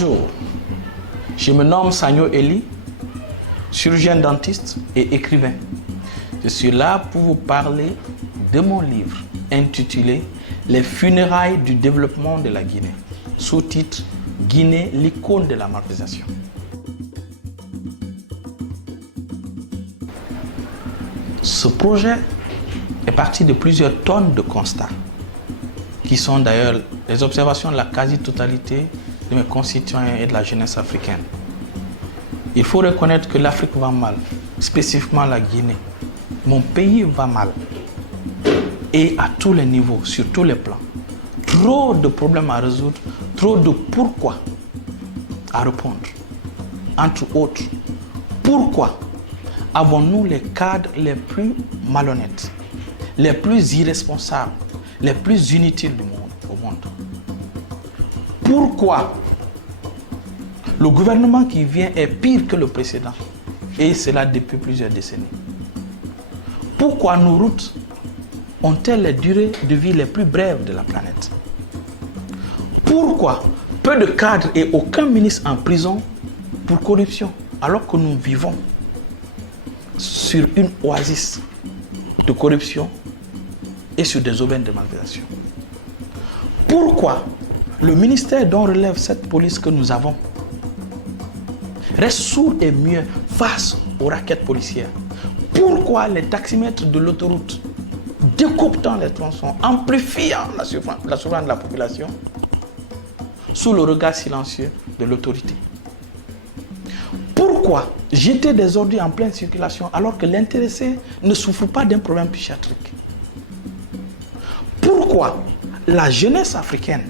Bonjour, je me nomme Sanyo Eli, chirurgien dentiste et écrivain. Je suis là pour vous parler de mon livre intitulé Les funérailles du développement de la Guinée, sous-titre Guinée, l'icône de la malversation. Ce projet est parti de plusieurs tonnes de constats, qui sont d'ailleurs les observations de la quasi-totalité de mes concitoyens et de la jeunesse africaine. Il faut reconnaître que l'Afrique va mal, spécifiquement la Guinée. Mon pays va mal. Et à tous les niveaux, sur tous les plans. Trop de problèmes à résoudre, trop de pourquoi à répondre. Entre autres, pourquoi avons-nous les cadres les plus malhonnêtes, les plus irresponsables, les plus inutiles au monde? Pourquoi le gouvernement qui vient est pire que le précédent, et cela depuis plusieurs décennies? Pourquoi nos routes ont-elles les durées de vie les plus brèves de la planète? Pourquoi peu de cadres et aucun ministre en prison pour corruption, alors que nous vivons sur une oasis de corruption et sur des aubaines de malversation? Pourquoi le ministère dont relève cette police que nous avons reste sourd et muet face aux raquettes policières? Pourquoi les taximètres de l'autoroute, découpant les tronçons, amplifiant la souffrance de la population sous le regard silencieux de l'autorité? Pourquoi jeter des ordures en pleine circulation alors que l'intéressé ne souffre pas d'un problème psychiatrique? Pourquoi la jeunesse africaine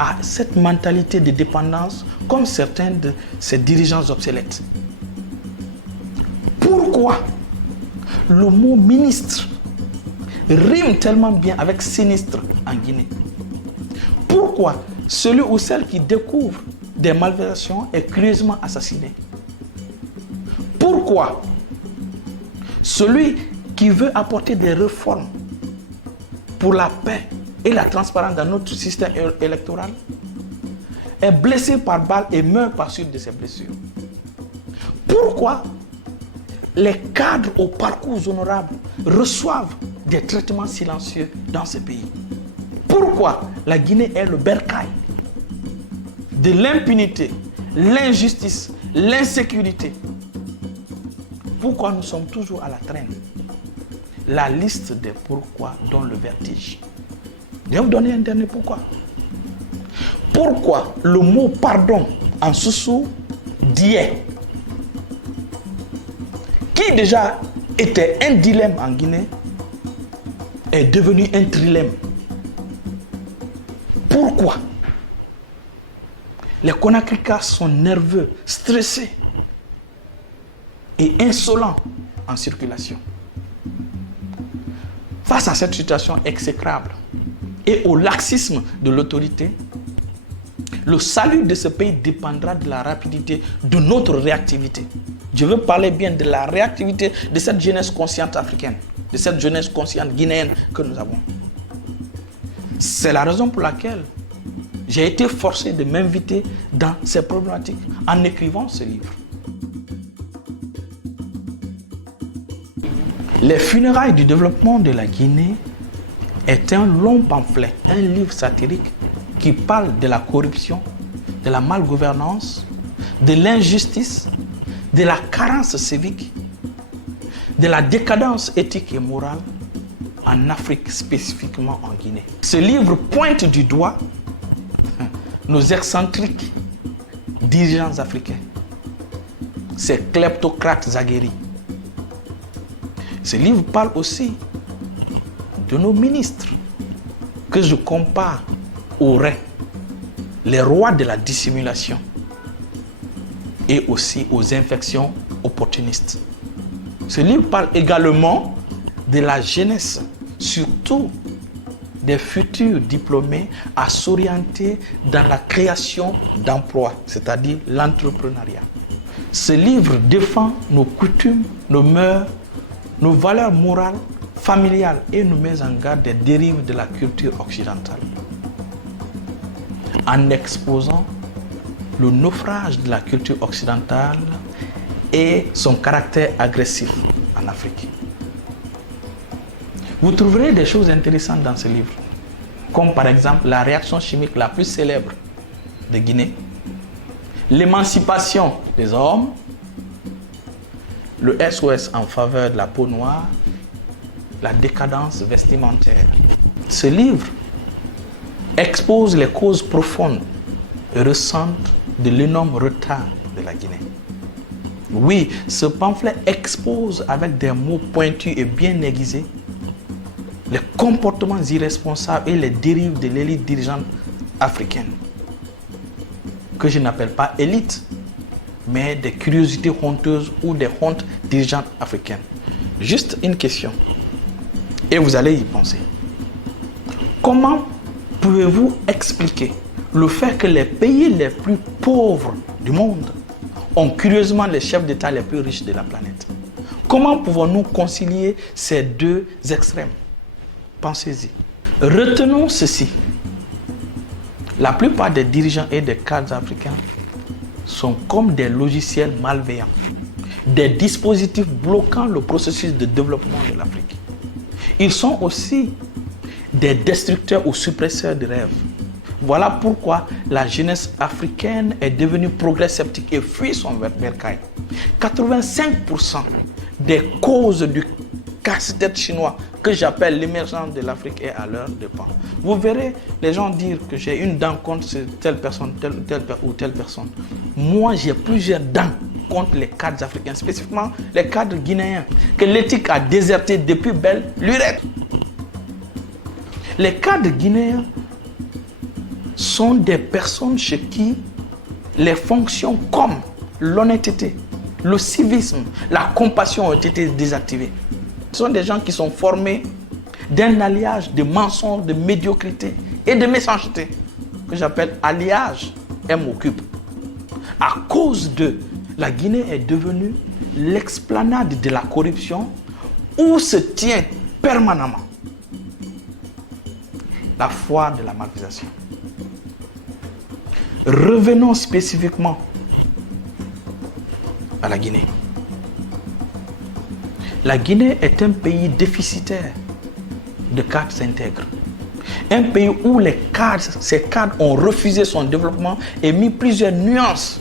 a cette mentalité de dépendance comme certains de ses dirigeants obsolètes? Pourquoi le mot ministre rime tellement bien avec sinistre en Guinée? Pourquoi celui ou celle qui découvre des malversations est curieusement assassiné? Pourquoi celui qui veut apporter des réformes pour la paix et la transparence dans notre système électoral est blessé par balle et meurt par suite de ses blessures? Pourquoi les cadres aux parcours honorables reçoivent des traitements silencieux dans ce pays? Pourquoi la Guinée est le bercail de l'impunité, l'injustice, l'insécurité? Pourquoi nous sommes toujours à la traîne? La liste des pourquoi donne le vertige. Je vais vous donner un dernier pourquoi. Pourquoi le mot pardon en soussou diait, qui déjà était un dilemme en Guinée, est devenu un trilemme? Pourquoi les Conakrykas sont nerveux, stressés et insolents en circulation? Face à cette situation exécrable et au laxisme de l'autorité, le salut de ce pays dépendra de la rapidité de notre réactivité. Je veux parler bien de la réactivité de cette jeunesse consciente africaine, de cette jeunesse consciente guinéenne que nous avons. C'est la raison pour laquelle j'ai été forcé de m'inviter dans ces problématiques en écrivant ce livre. Les funérailles du développement de la Guinée est un long pamphlet, un livre satirique qui parle de la corruption, de la malgouvernance, de l'injustice, de la carence civique, de la décadence éthique et morale en Afrique, spécifiquement en Guinée. Ce livre pointe du doigt nos excentriques dirigeants africains, ces kleptocrates aguerris. Ce livre parle aussi de nos ministres que je compare aux reins, les rois de la dissimulation, et aussi aux infections opportunistes. Ce livre parle également de la jeunesse, surtout des futurs diplômés, à s'orienter dans la création d'emplois, c'est-à-dire l'entrepreneuriat. Ce livre défend nos coutumes, nos mœurs, nos valeurs morales, familiales et nous met en garde des dérives de la culture occidentale. En exposant le naufrage de la culture occidentale et son caractère agressif en Afrique. Vous trouverez des choses intéressantes dans ce livre, comme par exemple la réaction chimique la plus célèbre de Guinée, l'émancipation des hommes, le SOS en faveur de la peau noire, la décadence vestimentaire. Ce livre expose les causes profondes et récentes de l'énorme retard de la Guinée. Oui, ce pamphlet expose avec des mots pointus et bien aiguisés les comportements irresponsables et les dérives de l'élite dirigeante africaine, que je n'appelle pas élite, mais des curiosités honteuses ou des hontes dirigeantes africaines. Juste une question, et vous allez y penser. Comment pouvez-vous expliquer le fait que les pays les plus pauvres du monde ont curieusement les chefs d'État les plus riches de la planète? Comment pouvons-nous concilier ces deux extrêmes? Pensez-y. Retenons ceci. La plupart des dirigeants et des cadres africains sont comme des logiciels malveillants, des dispositifs bloquant le processus de développement de l'Afrique. Ils sont aussi des destructeurs ou suppresseurs de rêves. Voilà pourquoi la jeunesse africaine est devenue progrès sceptique et fuit son bercail. 85% des causes du casse-tête chinois que j'appelle l'émergence de l'Afrique est à leur dépens. Vous verrez les gens dire que j'ai une dent contre telle personne, telle personne. Moi, j'ai plusieurs dents contre les cadres africains, spécifiquement les cadres guinéens, que l'éthique a déserté depuis belle lurette. Les cadres guinéens sont des personnes chez qui les fonctions comme l'honnêteté, le civisme, la compassion ont été désactivées. Ce sont des gens qui sont formés d'un alliage de mensonges, de médiocrité et de méchanceté, que j'appelle alliage M-occupe. À cause de la Guinée est devenue l'explanade de la corruption où se tient permanemment la foire de la malversation. Revenons spécifiquement à la Guinée. La Guinée est un pays déficitaire de cadres intègres. Un pays où ces cadres ont refusé son développement et mis plusieurs nuances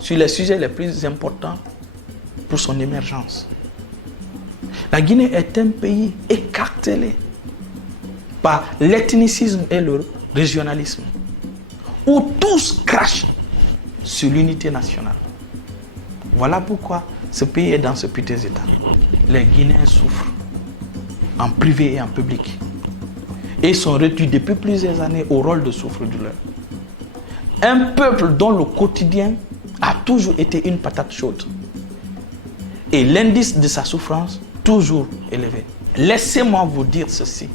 sur les sujets les plus importants pour son émergence. La Guinée est un pays écartelé par l'ethnicisme et le régionalisme, où tous crachent sur l'unité nationale. Voilà pourquoi ce pays est dans ce piteux état. Les Guinéens souffrent, en privé et en public, et sont réduits depuis plusieurs années au rôle de souffre-douleur. Un peuple dont le quotidien a toujours été une patate chaude, et l'indice de sa souffrance toujours élevé. Laissez-moi vous dire ceci.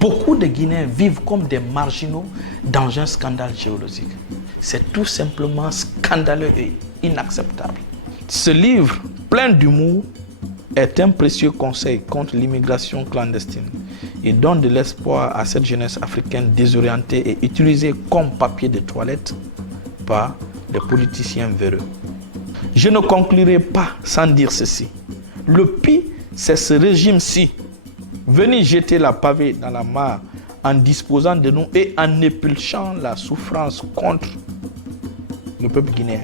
Beaucoup de Guinéens vivent comme des marginaux dans un scandale géologique. C'est tout simplement scandaleux et inacceptable. Ce livre, plein d'humour, est un précieux conseil contre l'immigration clandestine et donne de l'espoir à cette jeunesse africaine désorientée et utilisée comme papier de toilette par des politiciens véreux. Je ne conclurai pas sans dire ceci. Le pire, c'est ce régime-ci, venu jeter la pavée dans la mare en disposant de nous et en épulchant la souffrance contre le peuple guinéen.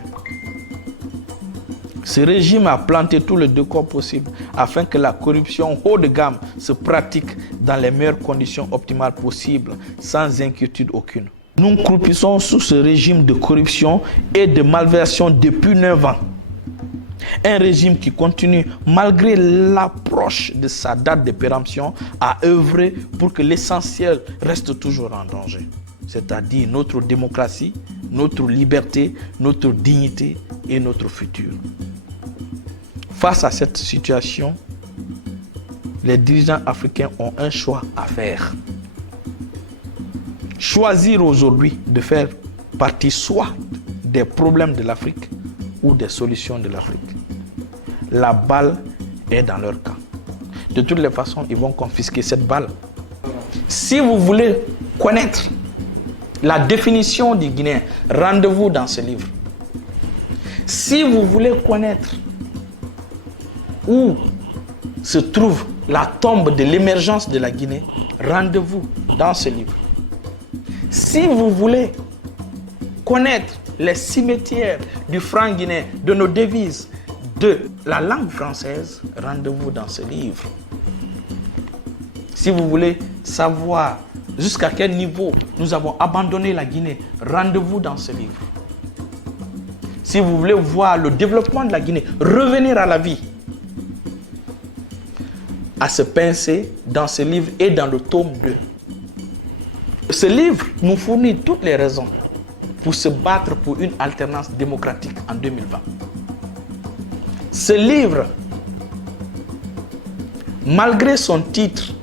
Ce régime a planté tout le décor possible afin que la corruption haut de gamme se pratique dans les meilleures conditions optimales possibles, sans inquiétude aucune. Nous croupissons sous ce régime de corruption et de malversation depuis 9 ans. Un régime qui continue, malgré l'approche de sa date de péremption, à œuvrer pour que l'essentiel reste toujours en danger. C'est-à-dire notre démocratie, notre liberté, notre dignité et notre futur. Face à cette situation, les dirigeants africains ont un choix à faire. Choisir aujourd'hui de faire partie soit des problèmes de l'Afrique ou des solutions de l'Afrique. La balle est dans leur camp. De toutes les façons, ils vont confisquer cette balle. Si vous voulez connaître la définition du Guinéen. Rendez-vous dans ce livre. Si vous voulez connaître où se trouve la tombe de l'émergence de la Guinée, rendez-vous dans ce livre. Si vous voulez connaître les cimetières du franc guinéen, de nos devises, de la langue française, rendez-vous dans ce livre. Si vous voulez savoir jusqu'à quel niveau nous avons abandonné la Guinée, rendez-vous dans ce livre. Si vous voulez voir le développement de la Guinée, revenir à la vie, à se pincer dans ce livre et dans le tome 2. Ce livre nous fournit toutes les raisons pour se battre pour une alternance démocratique en 2020. Ce livre, malgré son titre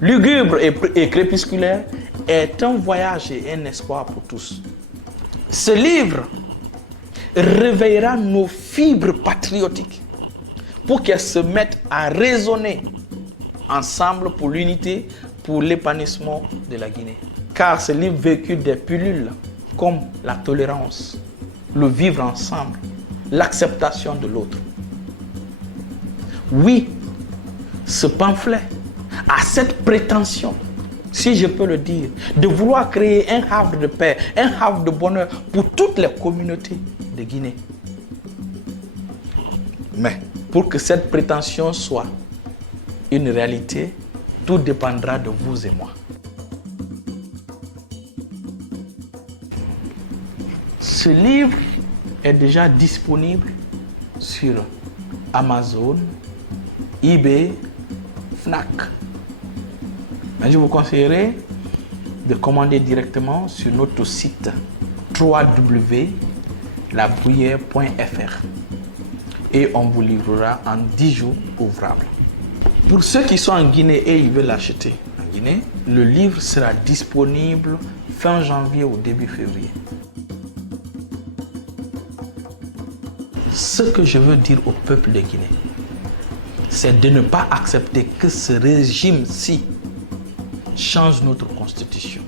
lugubre et crépusculaire, est un voyage et un espoir pour tous. Ce livre réveillera nos fibres patriotiques pour qu'elles se mettent à raisonner ensemble pour l'unité, pour l'épanouissement de la Guinée. Car ce livre véhicule des pilules comme la tolérance, le vivre ensemble, l'acceptation de l'autre. Oui, ce pamphlet a cette prétention, si je peux le dire, de vouloir créer un havre de paix, un havre de bonheur pour toutes les communautés de Guinée. Mais pour que cette prétention soit une réalité, tout dépendra de vous et moi. Ce livre est déjà disponible sur Amazon, eBay, Fnac. Mais je vous conseillerais de commander directement sur notre site www.labruyère.fr et on vous livrera en 10 jours ouvrables. Pour ceux qui sont en Guinée et ils veulent l'acheter en Guinée, le livre sera disponible fin janvier ou début février. Ce que je veux dire au peuple de Guinée, c'est de ne pas accepter que ce régime-ci change notre constitution.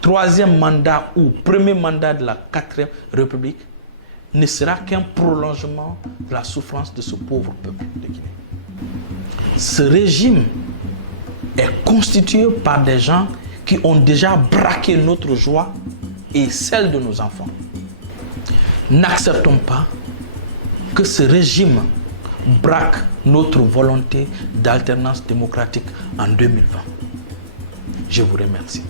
Troisième mandat ou premier mandat de la 4e République ne sera qu'un prolongement de la souffrance de ce pauvre peuple de Guinée. Ce régime est constitué par des gens qui ont déjà braqué notre joie et celle de nos enfants. N'acceptons pas que ce régime braque notre volonté d'alternance démocratique en 2020. Je vous remercie.